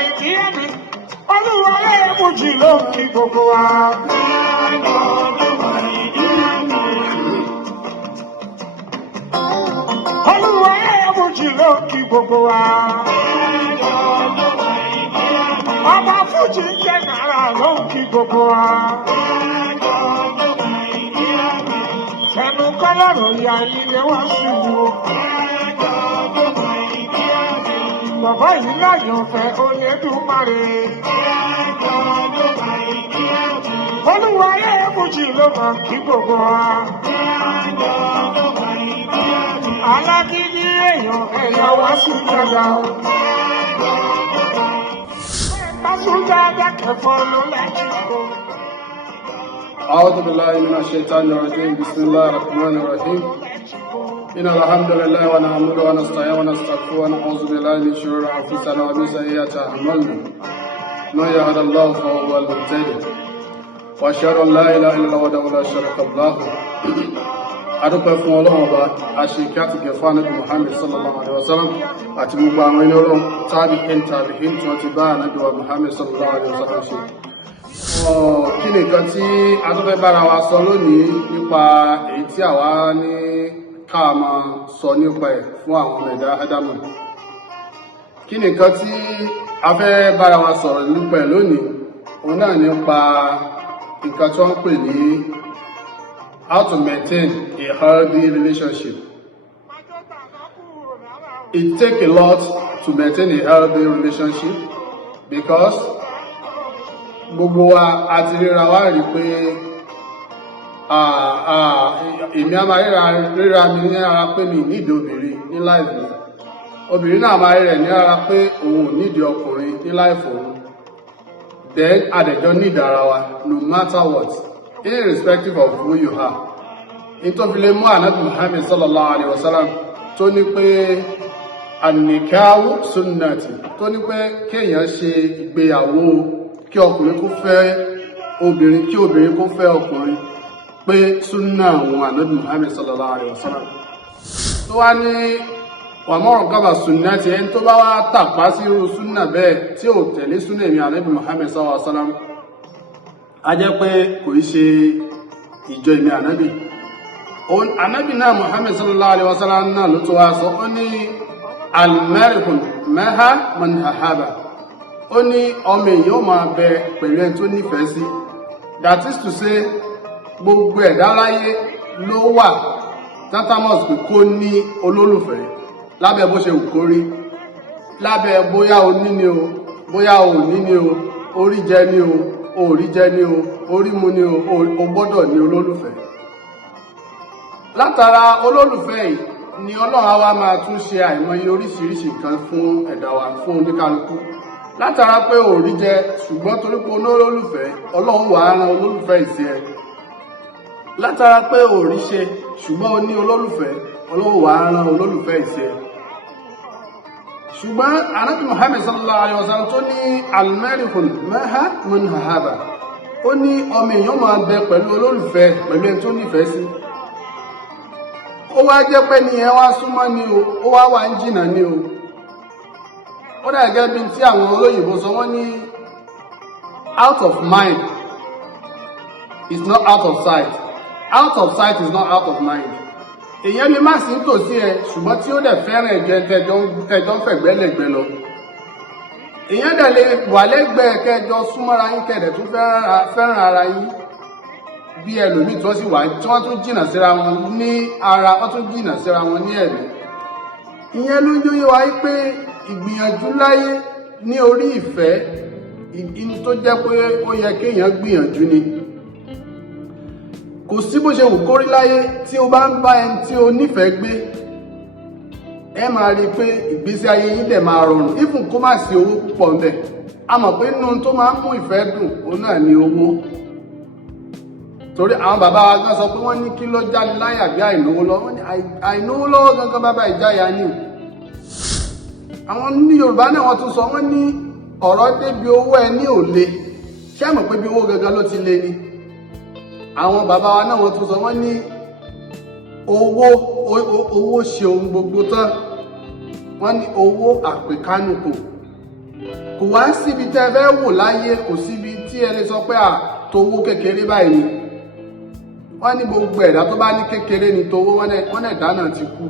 Nàìjíríà ni Olúwa ẹ̀ẹ́mùjì ló ń kí gbogbo wa. Olúwa ẹ̀ẹ́mùjì ló ń kí gbogbo wa. Ọba Fújì ń jẹ́ nàrà ló ń kí gbogbo wa. Ẹnu kọ́lọ́rọ̀ ya ilé wá ṣubú. Bàbá yìí láyọ̀ fẹ́ Olódùmarè. Olúwa ẹ̀ẹ́mùjì ló máa kí gbogbo wa. Alágídí èèyàn ẹ̀yà wá sí dada. Básúdádá kẹfọ́ ló lẹ́jọ́. أعوذ بالله من الشيطان الرجيم بسم الله الرحمن الرحيم إن الحمد لله ونحمده ونستعينه ونستغفره ونعوذ بالله من شرور أنفسنا ومن سيئات أعمالنا من يهد الله فهو المهتدي وأشهد أن لا إله إلا الله وحده لا شريك له adúpẹ́ fún Ọlọ́run Ọba àṣekí àti gẹ̀fà Ànábì Muhammad sallallahu alaihi wasallam àti gbogbo àwọn ẹni Ọlọ́run tabi'in tí wọ́n ti bá Ànábì wa Muhammad sallallahu alaihi wasallam ṣe. Kí ni nǹkan tí a tún fẹ́ bára wa sọ lónìí nípa èyí tí àwa ní ká máa sọ nípa ẹ̀ fún àwọn ọmọ ẹ̀dá Ádámù. Kí ni nǹkan tí a fẹ́ bára wa sọ̀rọ̀ nípa ẹ̀ lónìí? Òun náà nípa nǹkan tí wọ́n ń pè ní how to maintain a healthy relationship. It takes a lot to maintain a healthy relationship because gbogbo wa àti ríra wá rí pé èmi a máa ríra mi ní ara pé mi nídìí obìnrin ní láìfù obìnrin náà máa rí rẹ̀ ní ara pé òun ò nídìí ọkùnrin ní láìfù òun. Then àdẹ̀jọ́ nídìí ara wa no matter what, irrespective of who you are. Ìtọ́filé mú Ànábì Muhammad sallallahu alaihi wasallam tó ní pé an-nikahu sunnati, tó ní pé kéèyàn ṣe ìgbéyàwó kí ọkùnrin kó fẹ́ obìnrin kí obìnrin kó fẹ́ ọkùnrin pé súnnà àwọn Ànábì Muhammad sallallahu alaihi wasallam. Tó wá ní wa man ragaba sunnati, ẹni tó bá wá tàpá sí irú súnnà bẹ́ẹ̀ tí ò tẹ̀lé súnnà èmi Ànábì Muhammad sallallahu alaihi wasallam, a jẹ́ pé kò í ṣe ìjọ èmi Ànábì. Ànábì náà Muhammad sallallahu alaihi wasallam náà ló tó wá sọ, ó ní al-mar'u ma'a man ahabba, ó ní ọmọ èèyàn ó máa bẹ pẹ̀lú ẹni tó nífẹ̀ẹ́ sí. That is to say, gbogbo ẹ̀dá láyé ló wà tantamous pé kó ní olólùfẹ́ lábẹ́ bó ṣe wù kó rí, lábẹ́ bóyá o ní ni o bóyá o ní ni o, orí jẹ ni o orí jẹ ni o, orí mu ni o gbọ́dọ̀ ní olólùfẹ́. Látara olólùfẹ́ yìí ni Ọlọ́run wa máa tún ṣe àìmọye oríṣiríṣi nǹkan fún ẹ̀dá wa, fún oníkálukú. Látara pé òrí jẹ ṣùgbọ́n torí pé olólùfẹ́ Ọlọ́run wà á ran olólùfẹ́ ìsí ẹ. Látara pé òrí ṣe ṣùgbọ́n o ní olólùfẹ́ Ọlọ́run wà á ran olólùfẹ́ ìsí ẹ. Ṣùgbọ́n Ànábì Muhammad sallallahu alaihi wasallam tó ní al-mar'u ma'a man ahabba, ó ní ọmọ èèyàn máa bẹ pẹ̀lú olólùfẹ́ pẹ̀lú ẹni tó nífẹ̀ẹ́ sí. Ó wá jẹ́ pé ní ẹ wá súnmọ́ ni o, ó wá ń jìnà ni o. Ó dà gẹ́gẹ́ bí tí àwọn olóyìnbó sọ, wọ́n ní out of mind is not out of sight, out of sight is not out of mind. Èèyàn lè má sí tòsí ẹ ṣùgbọ́n tí ó dẹ̀ fẹ́ràn ẹ̀jẹ̀ tẹjọ́ ń fẹ̀gbẹ́lẹ̀gbẹ́ lọ. Èèyàn dẹ̀ lè wà lẹ́gbẹ̀ẹ́ kẹjọ súnmọ́ra yín kẹ̀dẹ̀ tún fẹ́ràn ara yín bí ẹlòmíì tí wọ́n sì wà tí wọ́n tún jìnà síra wọn ní ara, wọ́n tún jìnà síra wọn ní ẹ̀mí. Ìyẹn ló yóò wá pé ìgbìyànjú láyé ní orí ìfẹ́ inú tó jẹ́ pé ó yẹ kéèyàn gbìyànjú ni. Kò sí bó ṣe wù kórí láyé tí o bá ń bá ẹni tí o nífẹ̀ẹ́ gbé, ẹ máa rí pé ìgbésí ayé yín dẹ̀ máa rọrùn, even kó má sí owó púpọ̀ ńbẹ̀. A mọ̀ pé nínú tó máa ń mú ìfẹ́ dùn òun náà ni owó. Torí àwọn bàbá wa gan sọ pé wọ́n ní kí ló jáde láyà bí àìlówó lọ́wọ́, wọ́n ní àìlówó lọ́wọ́ gangan bàbá ìjáyà ni. Àwọn ní Yorùbá náà wọ́n tún sọ, wọ́n ní ọ̀rọ̀ débi owó ẹni ò le, ṣé mọ̀ pé bí owó gangan ló ti le ni. Àwọn bàbá wa náà wọ́n tún sọ, wọ́n ní owó ṣe ohun gbogbo tán, wọ́n ní owó àpèkánukò. kò wá síbi tẹ́ fẹ́ wò láyé, kò síbi tí ẹ lè sọ pé tówó kékeré báyìí ni. Wọ́n ní gbogbo ẹ̀dá tó bá ní kékeré ni tówó, wọ́n ẹ̀dá náà ti kú.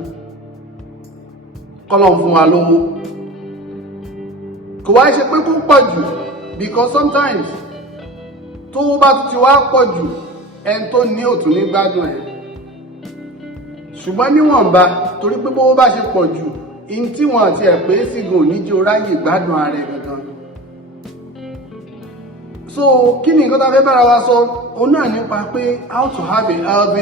Kọ́lọ́run fún wa lówó. Kò wá ṣe pé kó pọ̀ jù, because sometimes tówó bá ti wá pọ̀ jù, ẹni tó ní òtún ní gbádùn ẹ̀. Ṣùgbọ́n níwọ̀nba, torí pé bówó bá ṣe pọ̀ jù, in tí wọ́n àti ẹ̀ pé sígun ò ní jẹ́ oráyè gbádùn ara ẹ̀ gangan. So kí ni nǹkan tá a fẹ́ bára wa sọ? Òun náà nípa pé how to have a healthy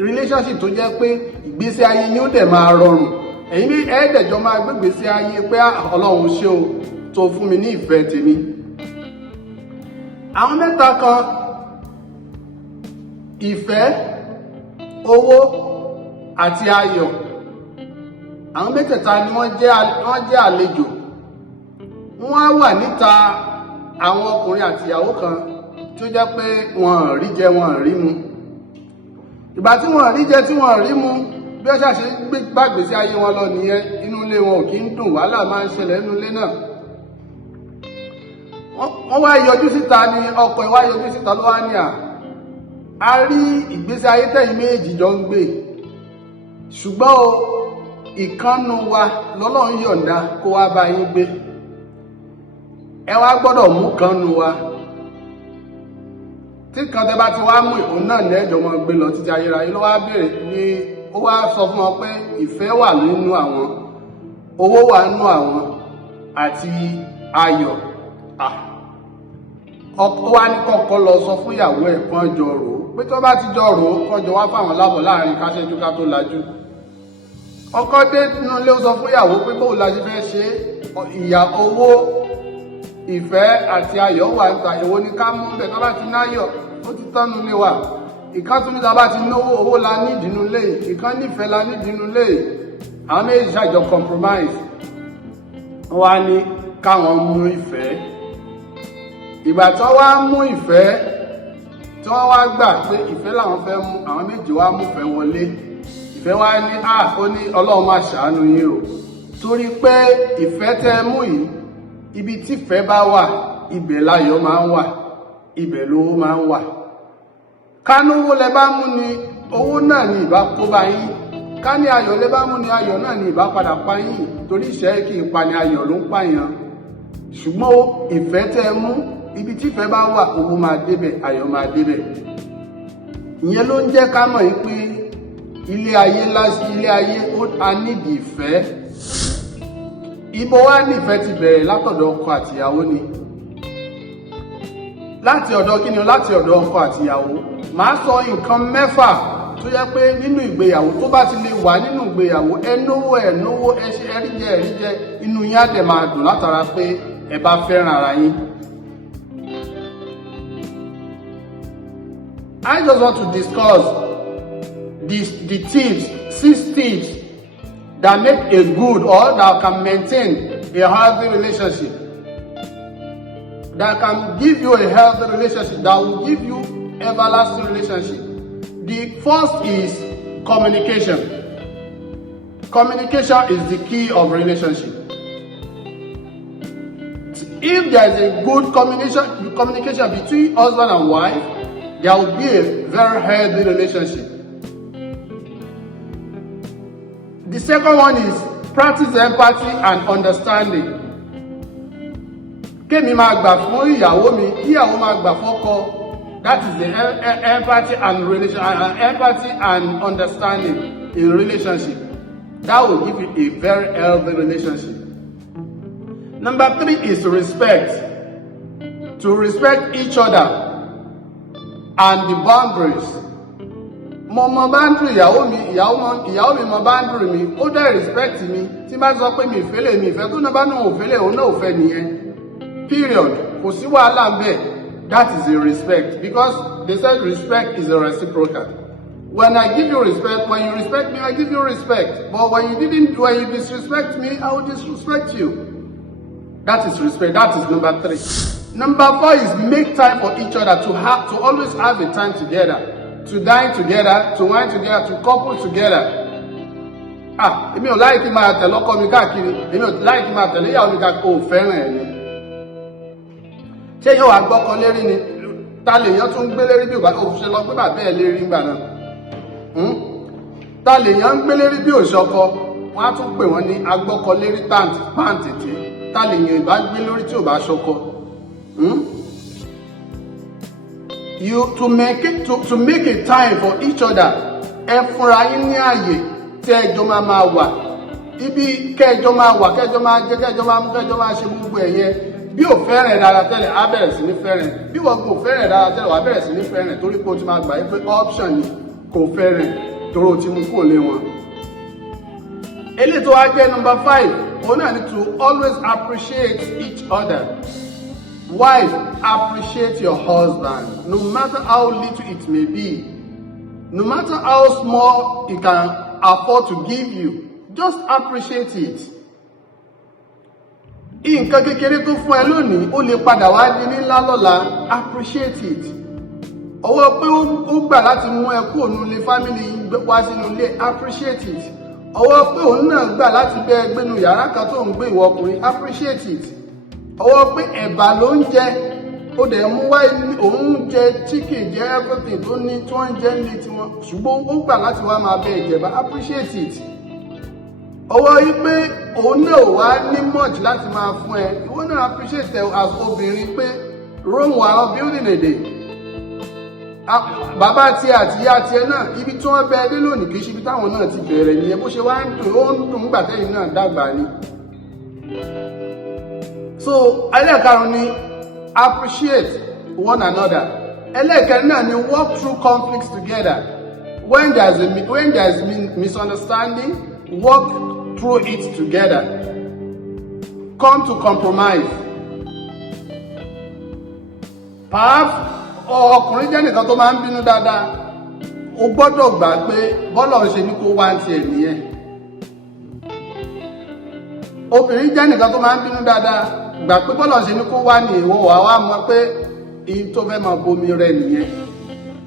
relationship tó jẹ́ pé ìgbésí ayé yín ó dẹ̀ máa rọrùn. Ẹ̀yin ní ẹ̀ẹ́dẹ̀jọ́ máa gbégbèsí ayé pé Ọlọ́run ṣé o tó fún mi ní ìfẹ́ tèmi. Àwọn mẹ́ta kan, ìfẹ́, owó àti ayọ̀, àwọn mẹ́tẹ̀ẹ̀ta ni wọ́n jẹ́ àlejò. Wọ́n á wà níta àwọn ọkùnrin àti ìyàwó kan tó jẹ́ pé wọ́n rí jẹ wọ́n rí mu. Ìgbà tí wọ́n rí jẹ tí wọ́n rí mu, bí ó ṣàṣe gbàgbèsí ayé wọn lọ nìyẹn. Inú ilé wọn ò kí ń dùn, wàhálà máa ń ṣẹlẹ̀ nínú ilé náà. Wọ́n wá yọjú síta ni ọkọ ìwá yọjú síta ló wá ní a rí ìgbésí ayé tẹ̀yin méjì jọ ń gbé, ṣùgbọ́n ìkánnú wa lọ́lọ́run yọ̀ǹda kó wá bá yín gbé. Ẹ wá gbọ́dọ̀ mú kánú wa. Tí kan tẹ́ bá ti wá mú ìhun náà ní ẹjọ́ wọn gbé lọ títí ayérayé. Ló wá béèrè ní ó wá sọ fún wọn pé ìfẹ́ wà nínú àwọn, owó wà nínú àwọn àti ayọ̀. Ọkọ wá ní kọ́kọ́ lọ sọ fún ìyàwó ẹ̀ kan jọ rò ó pé tó bá ti jọ rò ó kan jọ wá fáwọn lábọ̀ láàrin káṣẹ́jú ká tó lajú. Ọkọ dé nínú ilé ó sọ fún ìyàwó pé bóun la ṣe fẹ́ ṣe ìyà owó, ìfẹ́ àti ayọ̀ wà níta, èwo ni ká mú bẹ̀ tó bá ti náyọ̀ ó ti tọ́nu lé wa. Ìkan tún níta bá ti náwó, owó la ní ìdínú lé, ìkan nífẹ̀ẹ́ la ní ìdínú lé. Àwọn méjì ṣàjọ compromise. Wọ́n wá ní káwọn mú ìfẹ́. Ìgbà tí wọ́n wá mú ìfẹ́, tí wọ́n wá gbà pé ìfẹ́ làwọn fẹ́ mú, àwọn méjì wá mú ìfẹ́ wọlé. Ìfẹ́ wá ní ó ní Ọlọ́run máa ṣàánú yín o, torí pé ìfẹ́ tẹ́ mú yìí, ibi tí ìfẹ́ bá wà, ibẹ̀ láyọ̀ máa ń wà, ibẹ̀ lówó máa ń wà. Ká lówó lẹ bá mú ni owó náà ni ìbá kó bá yín. Ká ní ayọ̀ lẹ bá mú ni ayọ̀ náà ni ìbá padà pa yín, torí ìṣẹ́ kì í pa ni ayọ̀ ló ń pààyàn. Ṣùgbọ́n ìfẹ́ tẹ́ mú, ibi tí ìfẹ́ bá wà, owó máa débẹ̀, ayọ̀ máa débẹ̀. Ìyẹn ló ń jẹ́ ká mọ̀ pé ilé ayé a nídìí ìfẹ́. Ibo wá nífẹ̀ẹ́ ti bẹ̀rẹ̀ látọ̀dọ̀ ọkọ àtìyàwó ni. Láti ọ̀dọ̀ kí ni o? Láti ọ̀dọ̀ ọkọ àtìyàwó. Màá sọ nǹkan 6 tó yẹ pé nínú ìgbéyàwó tó bá ti lè wà nínú ìgbéyàwó, ẹnówó ẹṣẹ ẹríjẹ inú yín á dẹ̀ máa dùn látara pé ẹ bá fẹ́ràn ara yín. I just want to discuss the tips, 6 tips that make a good or that can maintain a healthy relationship. That can give you a healthy relationship, that will give you everlasting relationship. The first is communication. Communication is the key of relationship. If there is a good communication between husband and wife, there will be a very healthy relationship. The second one is practice empathy and understanding. Kémi máa gbà fún ìyàwó mi, ìyàwó máa gbà fọ́kọ. That is the empathy and understanding in relationship. That will give you a very healthy relationship. Number 3 is respect. To respect each other and the boundaries. Mo mọ boundary ìyàwó mi mọ boundary mi, ó dẹ̀ respect mi. Tí bá sọ pé mi ìfẹ́ tó náà bá náà òfẹ́lẹ̀, òun náà òfẹ́ nìyẹn. Period. Kò sí wàhálà ń bẹ̀. That is a respect, because they said respect is a reciprocal. When I give you respect, when you respect me, I give you respect. But when you disrespect me, I will disrespect you. That is respect. That is number 3. Number 4 is make time for each other, to always have a time together, to dine together, to wine together, to couple together. èmi ò láì kí máa tẹ̀lé ọkọ mi káàkiri, èmi ò láì kí máa tẹ̀lé ìyàwó mi káàkiri, ò fẹ́ràn ẹ̀ ni. Ṣé yóò wá gbọ́kọ lérí ni? Ta lèèyàn tún gbé lérí bí òṣè lọ pé bàbá ẹ̀ lérí ńgbà náà? Ta lèèyàn ń gbé lérí bí òṣọkọ? Wọ́n á tún pè wọ́n ní agbọ́kọ lérí pàǹtìtì. Ta lèèyàn ìbá gbé lórí tí ò bá ṣọkọ? To make a time for each other, ẹ fúnra yín ní àyè tí ẹjọ́ máa wà, ibi kẹjọ máa wà, kẹjọ máa jẹ, kẹjọ máa mú, kẹjọ máa ṣe gbogbo ẹ̀yẹ. Bí ò fẹ́rẹ̀ dára tẹ́lẹ̀ á bẹ̀rẹ̀ sí ní fẹ́rẹ̀, bí wọ́n kò fẹ́rẹ̀ dára tẹ́lẹ̀ wà bẹ̀rẹ̀ sí ní fẹ́rẹ̀, torí pé o ti máa gbà pé option ni kò fẹ́rẹ̀ torí o ti mú kúrò lé wọn. Eléyìí tó wá jẹ́ number 5, òun náà ni to always appreciate each other. Wife, appreciate your husband, no matter how little it may be. No matter how small he can afford to give you, just appreciate it. Nǹkan kékeré tó fún ẹ lónìí, ó lè padà wá di ní ńlá lọ́la, appreciate it. Ọwọ́ pé ó gbà láti mú ẹ kúrò nílé family wá sínú ilé, appreciate it. Ọwọ́ pé òun náà gbà láti bẹ gbénu yàrá kan tó ń gbé ìwọ ọkùnrin, appreciate it. Ọwọ́ pé ẹ̀bà ló ń jẹ, ó dẹ̀ mú wá òun jẹ chicken, jẹ everything tó ní tí wọ́n ń jẹ nílé tiwọn, ṣùgbọ́n ó gbà láti wá máa bẹ ìjẹba, appreciate it. Ọwọ́ yí pé òun náà wá ní much láti máa fún ẹ, ìwọ náà appreciate ẹ as obìnrin pé Rome wà building a day. Bàbá tí àti ìyá tí ẹ náà, ibi tí wọ́n bẹ dé lónìí kìí ṣe ibi táwọn náà ti bẹ̀rẹ̀ nìyẹn, bó ṣe wá ń dùn, ó ń dùn nígbà tẹ́yìn náà dàgbà ni. So ẹlẹ́ẹ̀karùn-ún ni appreciate one another. Ẹlẹ́ẹ̀kẹrin náà ni work through conflicts together. When there is misunderstanding, work through it together. Come to compromise. Perhaps ọkùnrin jẹ́ nìkan tó máa ń bínú dáadáa, o gbọ́dọ̀ gbà pé bọ́lọ̀ ṣe ní kó wá ń tiẹ̀ nìyẹn. Obìnrin jẹ́ nìkan tó máa ń bínú dáadáa, gbà pé bọ́lọ̀ ṣe ní kó wá ní ìwọ wà mọ̀ pé ìyí tó fẹ́ máa bomi rẹ nìyẹn.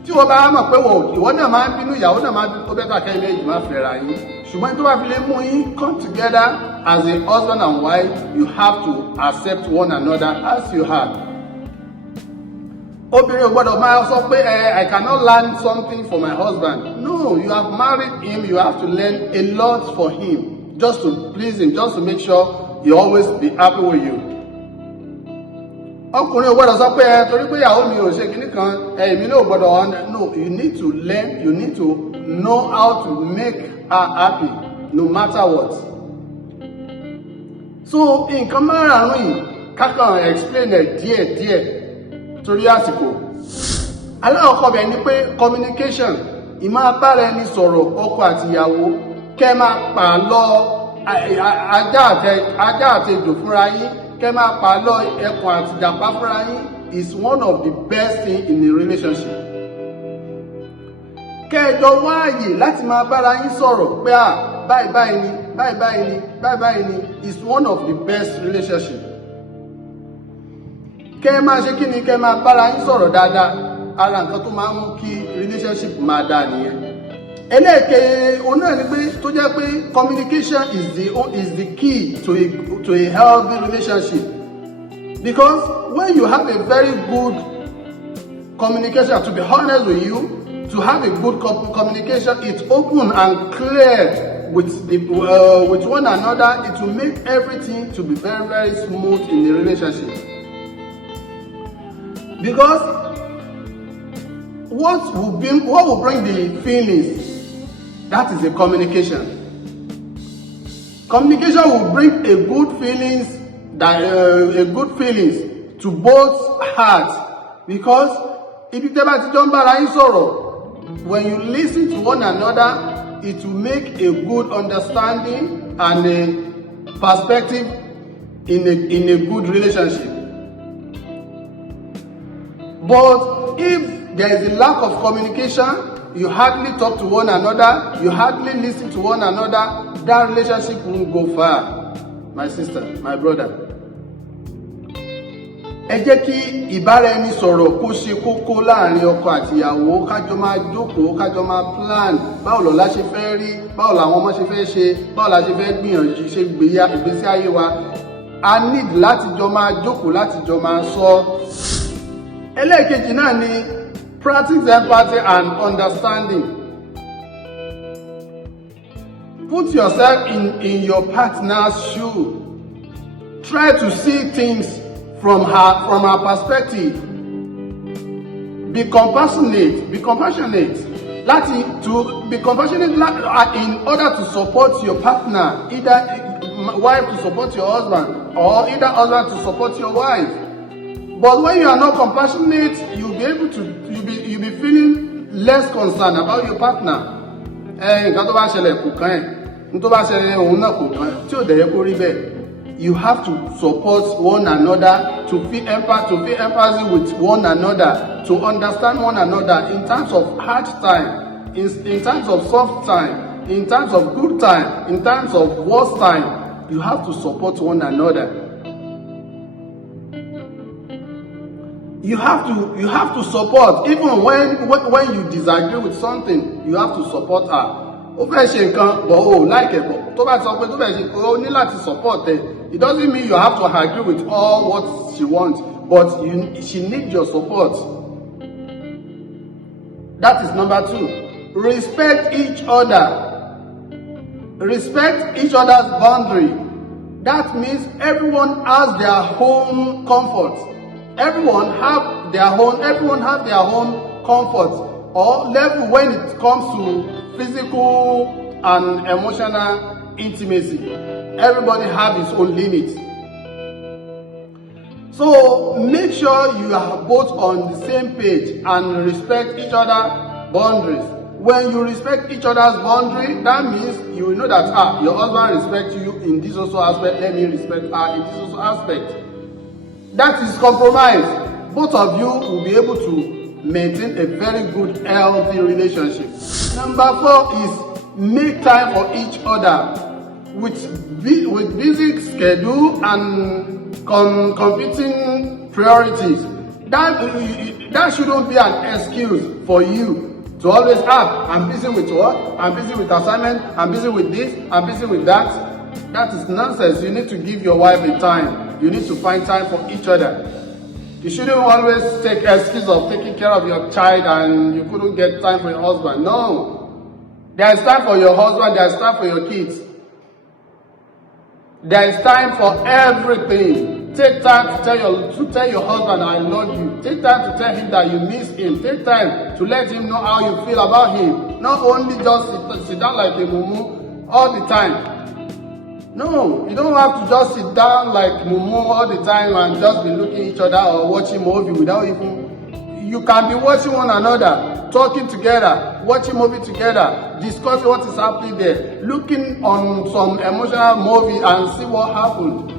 Tí wọ́n bá mọ̀ pé ìwọ náà máa ń bínú, ìyàwó náà máa ń bínú, tó bẹ́tà kẹ́ ilé ìjùmọ̀ fẹ́ra yín. Ṣùgbọ́n tó bá fi lè mú yín come together as a husband and wife, you have to accept one another as you are. Obìnrin ò gbọ́dọ̀ máa sọ pé I cannot learn something for my husband. No, you have married him, you have to learn a lot for him, just to please him, just to make sure he always be happy with you. Ọkùnrin ò gbọ́dọ̀ sọ pé torí pé ìyàwó mi ò ṣe kíní kan, èmi náà ò gbọ́dọ̀. No, you need to learn, you need to know how to make her happy no matter what. So nǹkan márùn-ún yìí kákan explain ẹ̀ díẹ̀díẹ̀ torí àsìkò. Alákọ̀ọ́kọ́ bẹ̀ ni pé communication, ìmáa bára ẹni sọ̀rọ̀ ọkọ àti ìyàwó, kẹ́ máa pàlọ́ ajá àtejò fúnra yín, kẹ́ máa pàlọ́ ẹkùn àti ìjàpá fúnra yín is one of the best things in a relationship. Kẹ́ẹ̀jọ wáàyè láti máa bára yín sọ̀rọ̀ pé báyìí ni is one of the best relationship. Kẹ́ máa ṣe kí ni, kẹ́ máa bára yín sọ̀rọ̀ dáadáa, ara nǹkan tó máa ń mú kí relationship máa dáa nìyẹn. Ẹlẹ́ẹ̀kẹ́ òun náà ni pé tó jẹ́ pé communication is the key to a healthy relationship, because when you have a very good communication, to be honest with you, to have a good communication, it's open and clear with one another. It will make everything to be very, very smooth in the relationship. Because what will bring the feelings? That is the communication. Communication will bring a good feelings to both hearts, because if you tell when you listen to one another, it will make a good understanding and a perspective in a good relationship. But if there is a lack of communication, you hardly talk to one another, you hardly listen to one another, that relationship won't go far. My sister, my brother. ẹ jẹ́ kí ìbáraẹnisọ̀rọ̀ kó ṣe kókó láàrin ọkọ àti ìyàwó, kájọ máa jókòó, kájọ máa plan báwo lọ́la ṣe fẹ́ rí, báwo làwọn ọmọ ṣe fẹ́ ṣe, báwo la ṣe fẹ́ gbìyànjú ṣe ìgbésí ayé wa. A need láti jọ máa jókòó, láti jọ máa sọ. Ẹlẹ́ẹ̀kejì náà ni practice empathy and understanding. Put yourself in your partner's shoe. Try to see things from her perspective. Be compassionate. Be compassionate in order to support your partner, either wife to support your husband or either husband to support your wife. But when you are not compassionate, you'll be feeling less concerned about your partner. Nǹkan tó bá ṣẹlẹ̀ kò kàn ẹ́, nǹkan tó bá ṣẹlẹ̀ òun náà kò kàn ẹ́, tí ò dẹ̀ yẹ kó rí bẹ́ẹ̀. You have to support one another, to feel empathy with one another, to understand one another in terms of hard time, in terms of soft time, in terms of good time, in terms of worst time. You have to support one another. You have to support, even when you disagree with something, you have to support her. Ó fẹ́ ṣe nǹkan bọ̀ ó like ẹ̀ bọ̀ tó bá sọ pé tó fẹ́ ṣe ó ní láti support ẹ̀. It doesn't mean you have to agree with all what she wants, but she needs your support. That is number 2. Respect each other. Respect each other's boundary. That means everyone has their own comfort. Everyone have their own comfort or level when it comes to physical and emotional intimacy. Everybody have his own limits. So make sure you are both on the same page and respect each other's boundaries. When you respect each other's boundary, that means you will know that your husband respects you in this also aspect, let me respect her in this also aspect. That is compromise. Both of you will be able to maintain a very good, healthy relationship. Number 4 is make time for each other. With busy schedule and competing priorities, that shouldn't be an excuse for you to always I'm busy with work, I'm busy with assignment, I'm busy with this, I'm busy with that. That is nonsense. You need to give your wife a time. You need to find time for each other. You shouldn't always take excuse of taking care of your child and you couldn't get time for your husband. No. There is time for your husband, there is time for your kids. There is time for everything. Take time to tell your husband I love you. Take time to tell him that you miss him. Take time to let him know how you feel about him. Not only just sit down like a mumu all the time. No, you don't have to just sit down like mumu all the time and just be looking at each other or watching movie without even. You can be watching one another, talking together, watching movie together, discussing what is happening there, looking on some emotional movie and see what happened.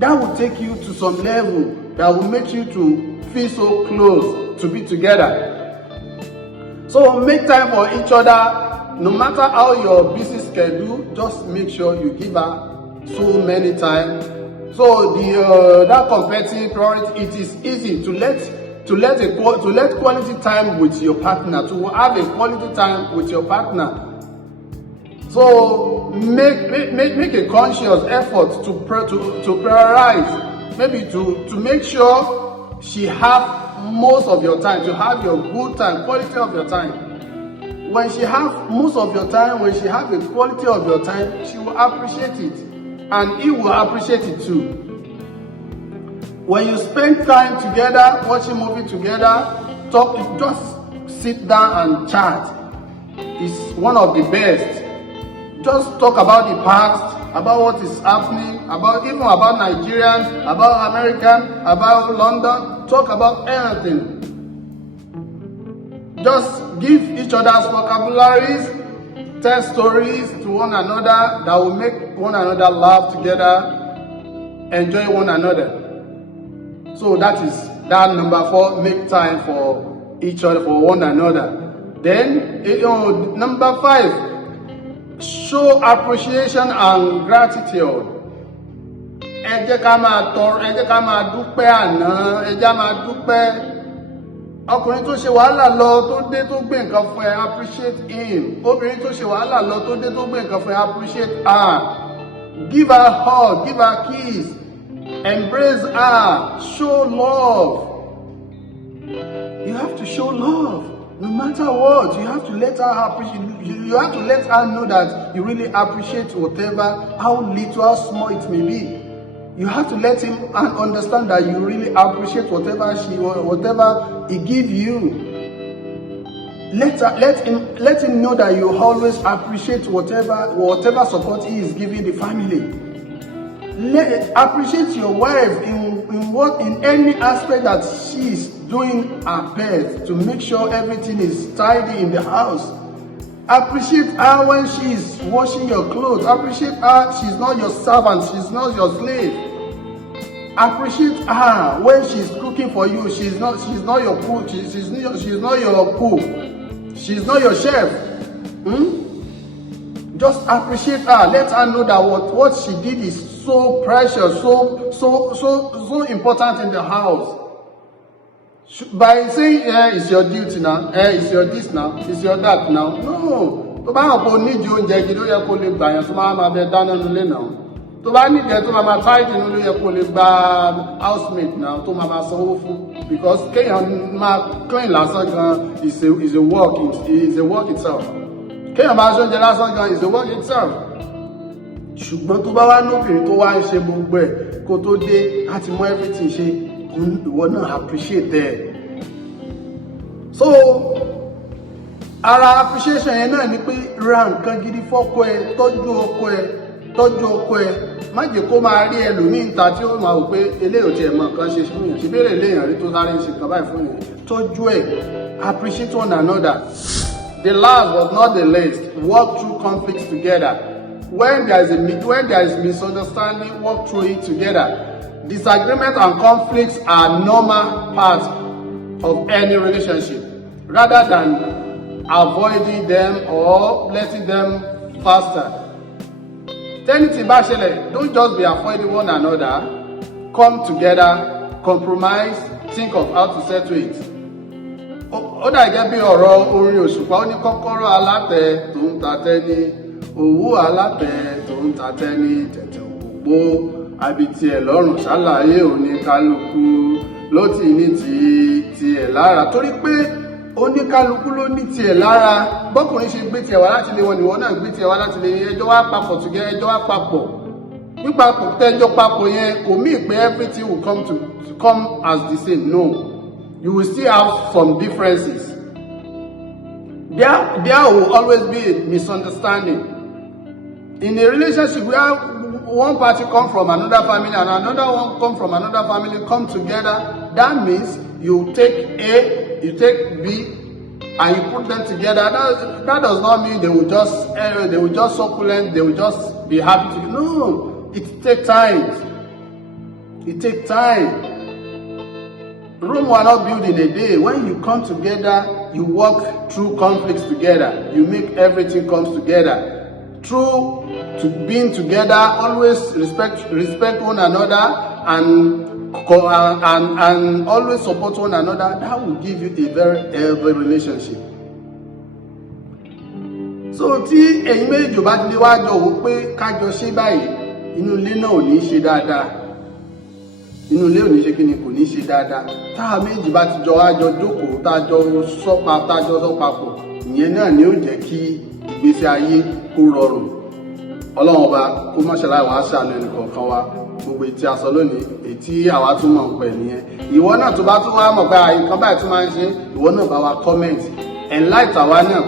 That will take you to some level that will make you to feel so close to be together. So make time for each other. No matter how your busy schedule, just make sure you give her so many time. So that competitive priority, it is easy to let quality time with your partner, to have a quality time with your partner. So make a conscious effort to prioritize, maybe to make sure she have most of your time, to have your good time, quality of your time. When she have most of your time, when she have the quality of your time, she will appreciate it, and he will appreciate it too. When you spend time together, watching movie together, just sit down and chat. It's one of the best. Just talk about the past, about what is happening, even about Nigerians, about Americans, about London. Talk about anything. Just give each other's vocabularies, tell stories to one another that will make one another laugh together, enjoy one another. So that is that number 4, make time for each other, for one another. Then number 5, show appreciation and gratitude. ẹ jẹ́ ká máa tọrọ, ẹ jẹ́ ká máa dúpẹ́ àná, ẹ jẹ́ máa dúpẹ́. Ọkùnrin tó ṣe wàhálà lọ tó dé tó gbé nǹkan fún ẹ, appreciate him. Obìnrin tó ṣe wàhálà lọ tó dé tó gbé nǹkan fún ẹ, appreciate her. Give her a hug, give her a kiss, embrace her, show love. You have to show love. No matter what, you have to let her appreciate. You have to let her know that you really appreciate whatever, how little, how small it may be. You have to let him understand that you really appreciate whatever he give you. Let him know that you always appreciate whatever support he is giving the family. Appreciate your wife in any aspect that she is doing her best to make sure everything is tidy in the house. Appreciate her when she is washing your clothes. Appreciate her. She's not your servant. She's not your slave. Appreciate her when she's cooking for you. She's not your cook. She's not your cook. She's not your chef. Just appreciate her. Let her know that what she did is so precious, so important in the house. By saying, it's your duty now, it's your this now, it's your that now. No. Tó bá hàn kó nídìí oúnjẹ gidi ló yẹ kó lè gbà yẹn tó máa bẹ dáná nílé náà. Tó bá nídìí ẹ tó máa tidy nínú ló yẹ kó lè gba housemate náà tó máa sanwó fún. Because kéèyàn máa clean lásán gan is a work itself. Kéèyàn máa ṣe oúnjẹ lásán gan is a work itself. Ṣùgbọ́n tó bá wá lóbìnrin tó wá ń ṣe gbogbo ẹ̀ kó tó dé láti mọ everything ṣe, ìwọ náà appreciate ẹ̀. So ara appreciation yẹn náà ni pé ra nǹkan gidi fọ́kọ ẹ, tọ́jú ọkọ ẹ, má jẹ́ kó máa rí ẹlòmíì níta tí ó máa wò pé eléyìí tí ẹ̀ mọ̀ nǹkan ṣe fún yẹn, ṣe béèrè léèyàn rí tó sáré ṣe nǹkan báyìí fún yẹn. Tọ́jú ẹ̀, appreciate one another. The last but not the least, work through conflicts together. When there is misunderstanding, work through it together. Disagreement and conflicts are normal parts of any relationship. Rather than avoiding them or letting them faster. Tẹ́nìtì bá ṣẹlẹ̀, don't just be avoiding one another. Come together, compromise, think of how to settle it. Ó dà gẹ́gẹ́ bí ọ̀rọ̀ orin Òṣùpá, ó ní kọ́kọ́rọ́ alátẹ tó ń tatẹ́ ní, òwú alátẹ tó ń tatẹ́ ní, tẹ̀tẹ̀ òpópó, àbítí ẹ̀ lọ́rùn ṣàlàyé oníkálukú ló ti ní tiẹ̀ lára. Torí pé oníkálukú ló ní tiẹ̀ lára, bọ́kùnrin ṣe gbé tiẹ̀ wá láti lé wọn nìwọ náà gbé tiẹ̀ wá láti lé ẹjọ́ wá papọ̀ tùgẹ́ ẹjọ́ wá papọ̀. Nípa tẹ́jọ́ papọ̀ yẹn kò mí pé everything will come as the same. No. You will still have some differences. There will always be a misunderstanding. In a relationship where one party come from another family and another one come from another family come together, that means you take A, you take B, and you put them together. That does not mean they will just succulent, they will just be happy to. No, it takes time. It takes time. Rome were not built in a day. When you come together, you work through conflicts together. You make everything comes together. Through to being together, always respect one another and always support one another. That will give you a very healthy relationship. So tí ẹ̀yin méjì bá ti lè wá jọ wò pé ká jọ ṣe báyìí, inú ilé náà ò ní ṣe dáadáa. Inú ilé ò ní ṣe kíni kò ní ṣe dáadáa. Táwa méjì bá ti jọ wá jọ jókòó, tá jọ sọ papọ̀, ìyẹn náà ni ó jẹ́ kí ìgbésí ayé kó rọrùn. Ọlọ́run ọba kó má ṣàlàyé wá ṣàánú ẹnìkọ̀ọ̀kan wa. Gbogbo ètí aṣọ lónìí, ètí àwa tún mọ̀ pẹ̀ nìyẹn. Ìwọ náà tó bá tún wá mọ̀ pé nǹkan báyìí tún máa ń ṣe, ìwọ náà bá wa comment. Enlight àwa náà.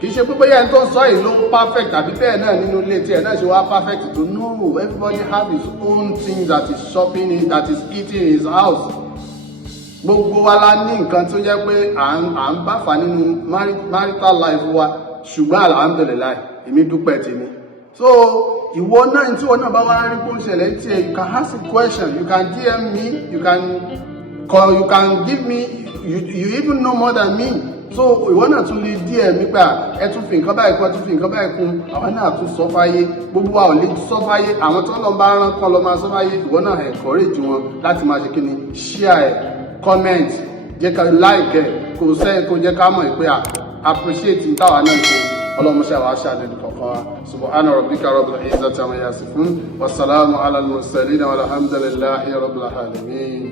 Kì í ṣe pé bóyá ẹni tó ń sọ yìí ló ń perfect àbí bẹ́ẹ̀ náà nínú ilé tí ẹ̀ náà ṣe wá perfect tó. No, everybody have his own thing that is shopping in, that is eating in his house. Gbogbo wa la ní nǹkan tó jẹ́ pé à ń bá fà nínú marital life wa, ṣùgbọ́n alhamdulillah èmi dúpẹ́ tèmi. So ìwọ náà tí ìwọ náà bá wá rí kó ń ṣẹlẹ̀ tí ẹ, you can ask a question, you can DM me, you can call, you can give me, you even know more than me. so ìwọ náà tún lè díẹ̀ nípa ẹ tún fi nǹkan báyìí kún ẹ tún fi nǹkan báyìí kún àwọn náà tún sọ fáyé gbogbo wa ò lè sọ fáyé àwọn tó lọ bá rán kán lọ máa sọ fáyé ìwọ náà encourage wọn láti máa ṣe kí ni share ẹ comment jẹ́ ká like ẹ kò jẹ́ ká mọ̀ pé appreciate ní táwa náà ṣe ọlọ́mọṣẹ́ àwọn aṣáájú ẹni kọ̀ọ̀kan wa subhana rabbika rabbil izzati amma yasifun wassalamu ala al-mursalin walhamdulillahi rabbil alamin.